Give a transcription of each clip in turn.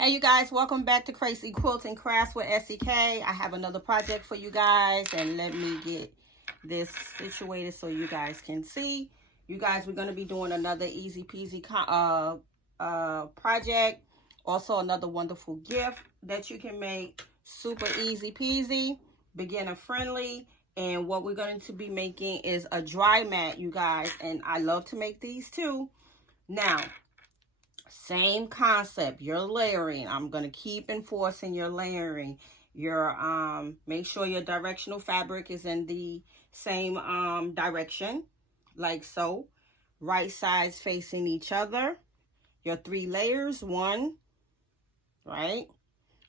Hey you guys, welcome back to Crazy Quilting Crafts with SEK. I have another project for you guys, and let me get this situated so you guys can see. You guys, we're going to be doing another easy peasy project. Also another wonderful gift that you can make. Super easy peasy, beginner friendly. And what we're going to be making is a dry mat, you guys. And I love to make these too. Now, same concept, you're layering. I'm going to keep enforcing your layering. Your make sure your directional fabric is in the same direction, like so. Right sides facing each other. Your 3 layers, 1, right?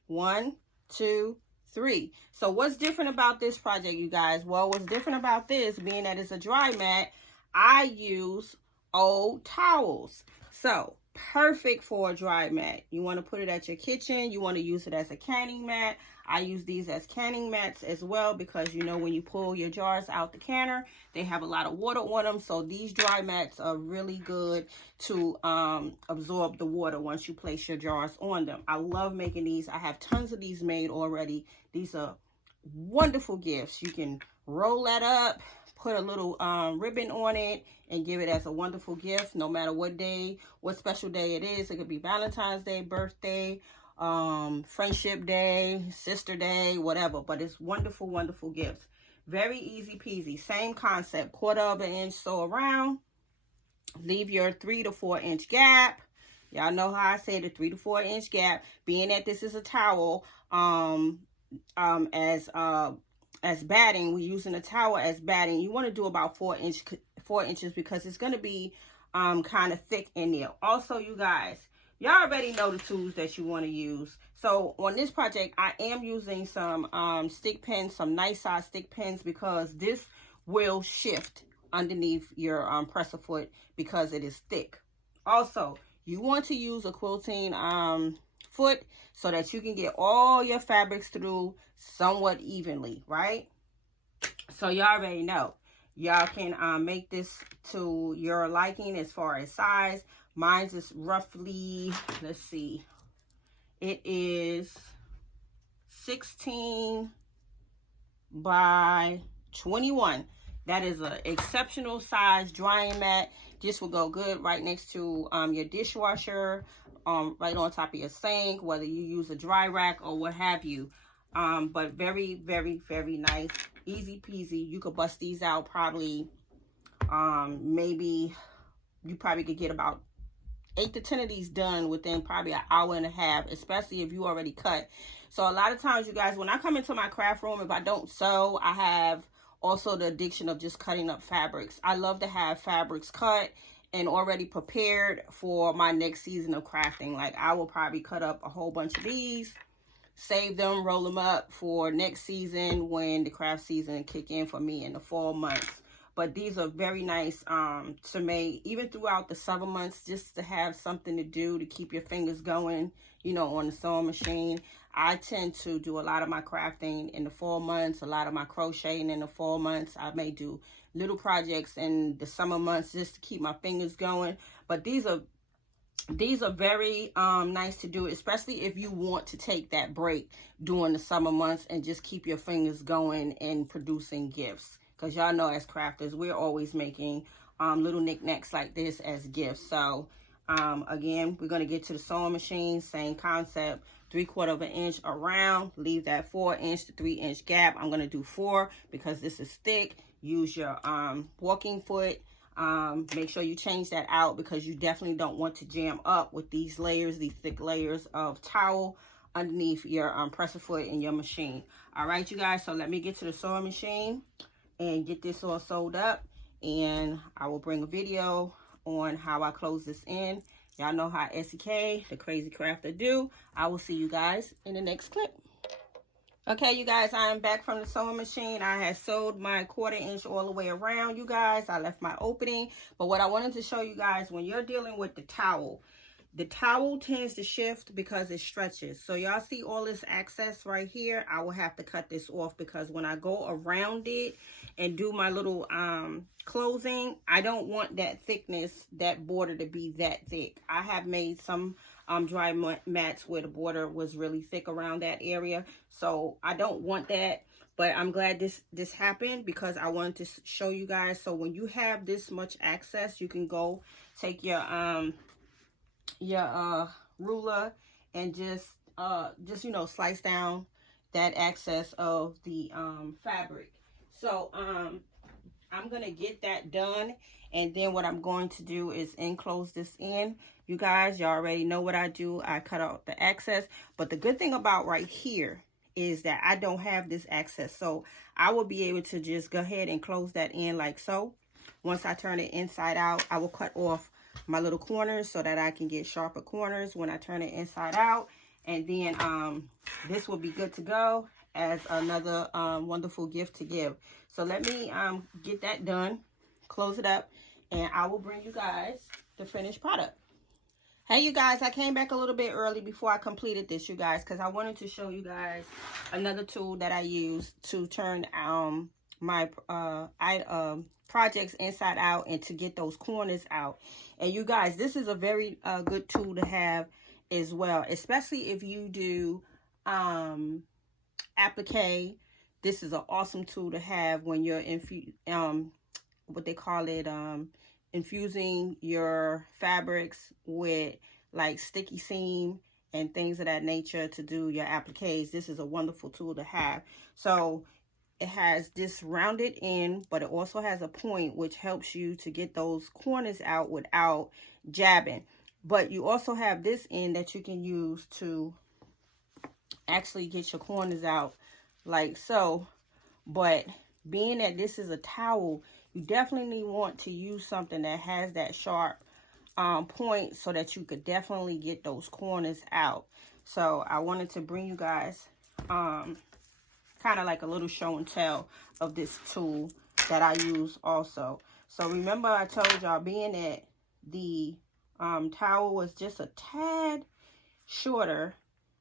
1, 2, 3. So what's different about this project, you guys? Well, what's different about this, being that it's a dry mat, I use old towels. So perfect for a dry mat. You want to put it at your kitchen. You want to use it as a canning mat. I use these as canning mats as well because, you know, when you pull your jars out the canner, they have a lot of water on them. So these dry mats are really good to absorb the water once you place your jars on them. I love making these. I have tons of these made already. These are wonderful gifts. You can roll that up, put a little ribbon on it, and give it as a wonderful gift, no matter what day, what special day it is. It could be Valentine's Day, birthday, friendship day, sister day, whatever. But it's wonderful, wonderful gifts. Very easy peasy. Same concept. 1/4 inch sew around. Leave your 3 to 4 inch gap. Y'all know how I say the 3 to 4 inch gap. Being that this is a towel, as batting, we're using a towel as batting. You want to do about 4 inches because it's going to be kind of thick in there. Also, you guys, y'all already know the tools that you want to use. So on this project, I am using some stick pins, some nice size stick pins, because this will shift underneath your presser foot because it is thick. Also, you want to use a quilting foot so that you can get all your fabrics through somewhat evenly, right? So y'all already know. Y'all can make this to your liking as far as size. Mine's is roughly, let's see, it is 16 by 21. That is an exceptional size drying mat. This will go good right next to your dishwasher, right on top of your sink, whether you use a dry rack or what have you. But very, very, very nice. Easy peasy. You could bust these out probably, maybe you probably could get about 8 to 10 of these done within probably an hour and a half, especially if you already cut. So a lot of times, you guys, when I come into my craft room, if I don't sew, I have also the addiction of just cutting up fabrics. I love to have fabrics cut and already prepared for my next season of crafting. Like, I will probably cut up a whole bunch of these, save them, roll them up for next season when the craft season kick in for me in the fall months. But these are very nice to make even throughout the summer months, just to have something to do to keep your fingers going, you know, on the sewing machine. I tend to do a lot of my crafting in the fall months, a lot of my crocheting in the fall months. I may do little projects in the summer months just to keep my fingers going. But these are very nice to do, especially if you want to take that break during the summer months and just keep your fingers going and producing gifts. Because y'all know, as crafters, we're always making little knickknacks like this as gifts. So again, we're going to get to the sewing machine. Same concept. 3/4 inch around. Leave that 4 inch to 3 inch gap. I'm going to do 4 because this is thick. Use your walking foot. Make sure you change that out because you definitely don't want to jam up with these layers, these thick layers of towel underneath your presser foot in your machine. All right, you guys, so let me get to the sewing machine and get this all sewed up, and I will bring a video on how I close this in. Y'all know how SEK, the Crazy Crafter, do. I will see you guys in the next clip. Okay, you guys, I am back from the sewing machine. I had sewed my 1/4 inch all the way around, you guys. I left my opening. But what I wanted to show you guys, when you're dealing with the towel, The towel tends to shift because it stretches. So y'all see all this excess right here? I will have to cut this off because when I go around it and do my little closing, I don't want that thickness, that border to be that thick. I have made some dry mats where the border was really thick around that area. So I don't want that. But I'm glad this happened because I wanted to show you guys. So when you have this much access, you can go take your ruler and just you know, slice down that excess of the fabric. So I'm gonna get that done, and then what I'm going to do is enclose this in. You guys, y'all already know what I do. I cut out the excess, but the good thing about right here is that I don't have this excess, so I will be able to just go ahead and close that in like so. Once I turn it inside out, I will cut off my little corners so that I can get sharper corners when I turn it inside out. And then this will be good to go as another wonderful gift to give. So let me get that done, close it up, and I will bring you guys the finished product. Hey you guys, I came back a little bit early before I completed this, you guys, because I wanted to show you guys another tool that I use to turn my projects inside out and to get those corners out. And you guys, this is a very good tool to have as well, especially if you do applique. This is an awesome tool to have when you're what they call it, infusing your fabrics with like sticky seam and things of that nature to do your appliques. This is a wonderful tool to have. So it has this rounded end, but it also has a point which helps you to get those corners out without jabbing. But you also have this end that you can use to actually get your corners out like so. But being that this is a towel, you definitely want to use something that has that sharp point so that you could definitely get those corners out. So I wanted to bring you guys kind of like a little show and tell of this tool that I use also. So remember I told y'all, being that the towel was just a tad shorter,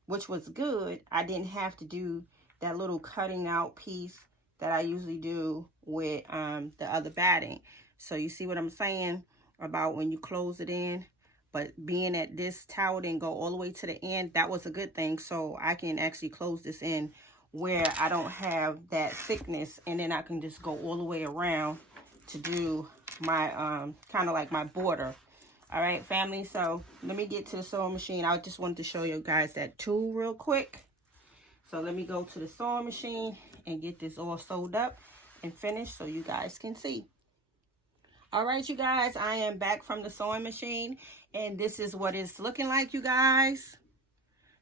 which was good, I didn't have to do that little cutting out piece that I usually do with the other batting. So you see what I'm saying about when you close it in? But being that this towel didn't go all the way to the end, that was a good thing. So I can actually close this in where I don't have that thickness, and then I can just go all the way around to do my kind of like my border. All right, family, so let me get to the sewing machine. I just wanted to show you guys that tool real quick. So let me go to the sewing machine and get this all sewed up and finished so you guys can see. All right, you guys, I am back from the sewing machine, and this is what it's looking like, you guys.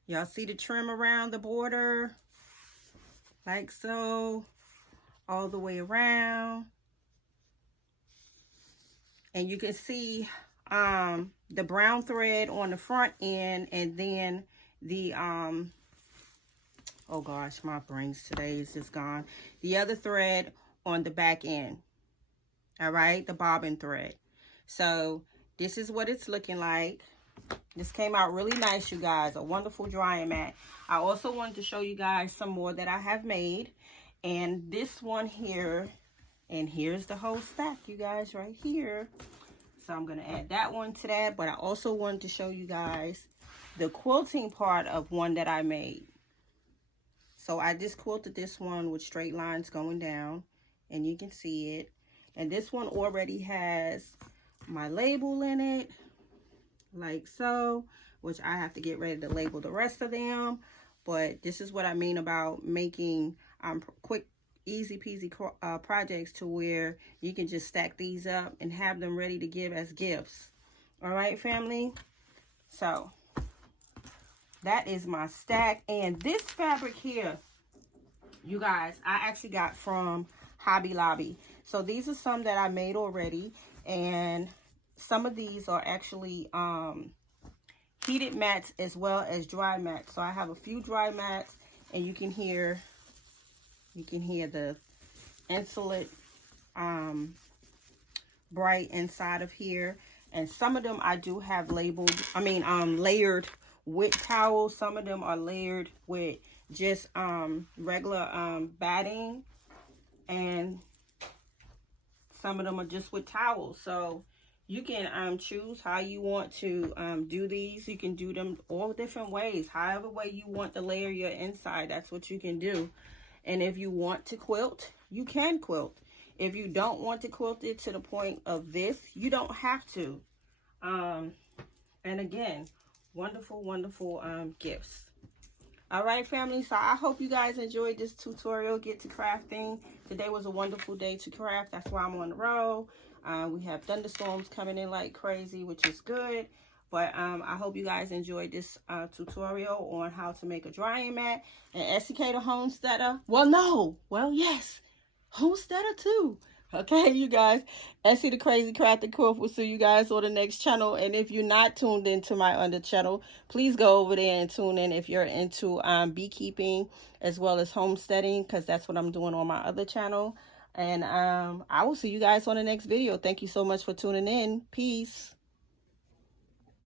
Y'all see the trim around the border? Like so, all the way around. And you can see the brown thread on the front end, and then the oh gosh, my brains today is just gone. The other thread on the back end. All right, the bobbin thread. So this is what it's looking like. This came out really nice, you guys. A wonderful drying mat. I also wanted to show you guys some more that I have made. And this one here, and here's the whole stack, you guys, right here. So I'm going to add that one to that. But I also wanted to show you guys the quilting part of one that I made. So I just quilted this one with straight lines going down, and you can see it. And this one already has my label in it, like so, which I have to get ready to label the rest of them. But this is what I mean about making quick, easy peasy projects to where you can just stack these up and have them ready to give as gifts. All right, family. So that is my stack. And this fabric here, you guys, I actually got from Hobby Lobby. So these are some that I made already, and some of these are actually heated mats as well as dry mats. So I have a few dry mats, and you can hear the insulate bright inside of here. And some of them I do have labeled, layered with towels. Some of them are layered with just regular batting, and some of them are just with towels. So you can choose how you want to do these. You can do them all different ways. However way you want to layer your inside, that's what you can do. And if you want to quilt, you can quilt. If you don't want to quilt it to the point of this, you don't have to. And again, wonderful, wonderful gifts. All right, family, so I hope you guys enjoyed this tutorial, Get to Crafting. Today was a wonderful day to craft. That's why I'm on the road. We have thunderstorms coming in like crazy, which is good. But I hope you guys enjoyed this tutorial on how to make a drying mat. And SCK the homesteader. Yes, homesteader too. Okay, you guys. Essie the Crazy Crafting Quilt will see you guys on the next channel. And if you're not tuned into my other channel, please go over there and tune in if you're into beekeeping as well as homesteading, because that's what I'm doing on my other channel. And I will see you guys on the next video. Thank you so much for tuning in. Peace.